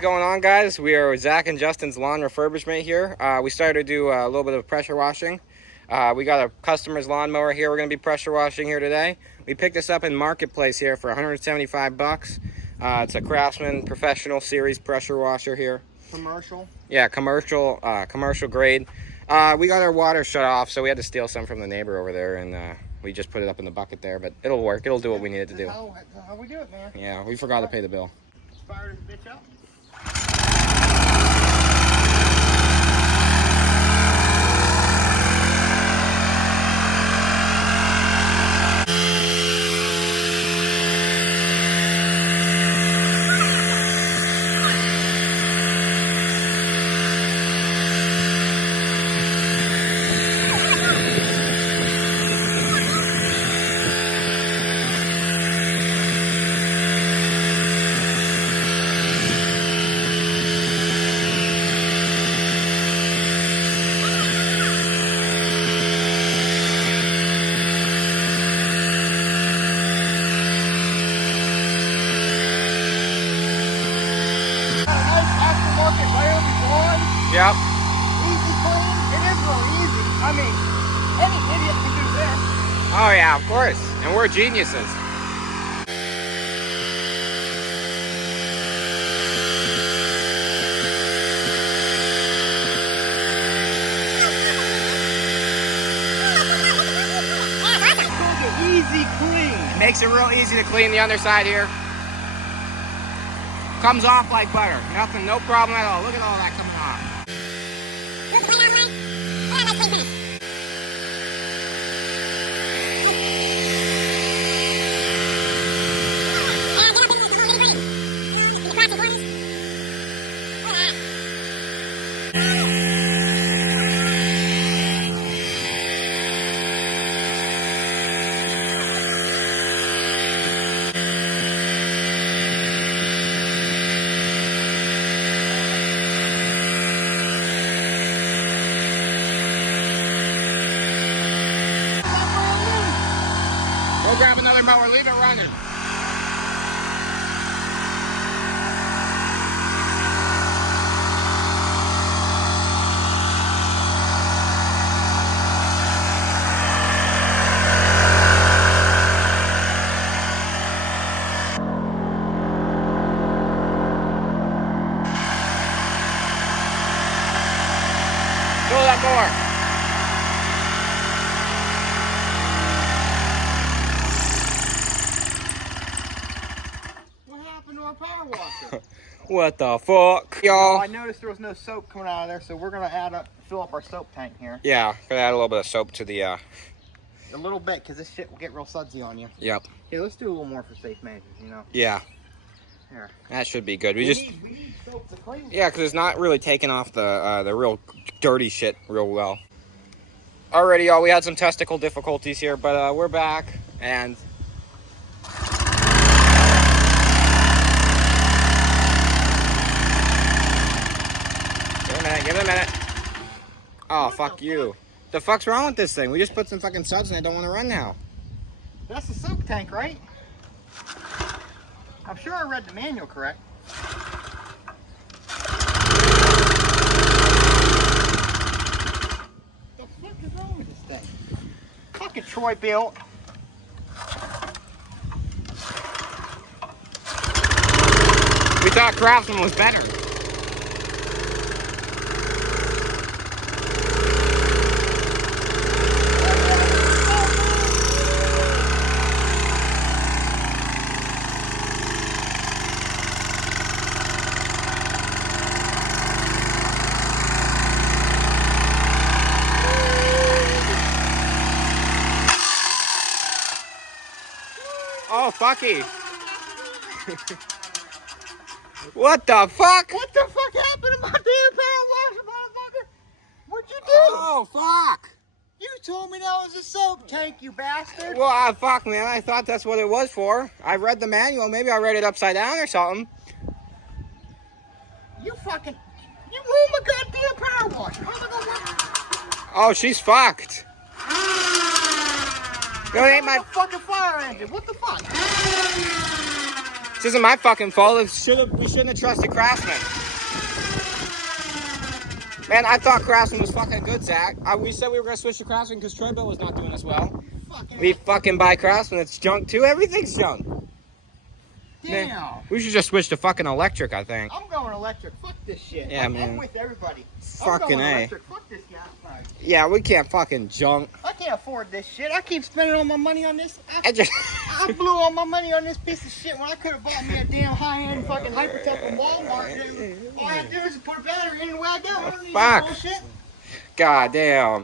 what's going on, guys? We are Zach and Justin's lawn refurbishment here. We started to do a little bit of pressure washing. We got a customer's lawnmower here we're going to be pressure washing here today. We picked this up in Marketplace here for 175 bucks. It's a Craftsman professional series pressure washer here. Commercial? Yeah, commercial grade. We got our water shut off, so we had to steal some from the neighbor over there, and we just put it up in the bucket there, but it'll work. It'll do what we need it to do. How we do it, man. Yeah, we forgot to pay the bill. Fire this bitch up. Yep. Easy clean. It is real easy. I mean, any idiot can do this. Oh yeah, of course. And we're geniuses. Easy clean. Makes it real easy to clean the underside here. Comes off like butter. Nothing, no problem at all. Look at all that coming off. Go grab another mower, leave it running. Fill that more. Power washer. What the fuck, y'all? I noticed there was no soap coming out of there, so we're gonna fill up our soap tank here. Yeah, gonna add a little bit of soap to the a little bit, because this shit will get real sudsy on you. Yep. Here, let's do a little more for safe measures, you know. Yeah. Here. That should be good. We need soap to clean. Yeah, because it's not really taking off the real dirty shit real well. Alrighty, y'all, we had some testicle difficulties here, but we're back, and give it a minute. Oh, fuck you. The fuck's wrong with this thing? We just put some fucking suds in it. Don't want to run now. That's the soap tank, right? I'm sure I read the manual correct. What the fuck is wrong with this thing? Fucking Troy built. We thought Craftsman was better. Oh, fucky. What the fuck? What the fuck happened to my damn power washer, motherfucker? What'd you do? Oh, fuck. You told me that was a soap tank, you bastard. Well, fuck, man. I thought that's what it was for. I read the manual. Maybe I read it upside down or something. You fucking... You ruined my goddamn power washer. How's it gonna work? Oh, she's fucked. No, it ain't my fucking fire engine. What the fuck? This isn't my fucking fault. We shouldn't have trusted Craftsman. Man, I thought Craftsman was fucking good, Zach. We said we were gonna switch to Craftsman because Troy Bill was not doing as well. We fucking buy Craftsman. It's junk too. Everything's junk. Damn. Man, we should just switch to fucking electric, I think. I'm going electric. Fuck this shit. Yeah, man. I'm with everybody. Fucking I'm going A. electric. Fuck this gas bag. Yeah, we can't fucking junk. I can't afford this shit. I keep spending all my money on this. I I blew all my money on this piece of shit when I could have bought me a damn high-end fucking Hypertech from Walmart. All I had to do is put a battery in the way I go. I don't need that Fuck. bullshit. God damn.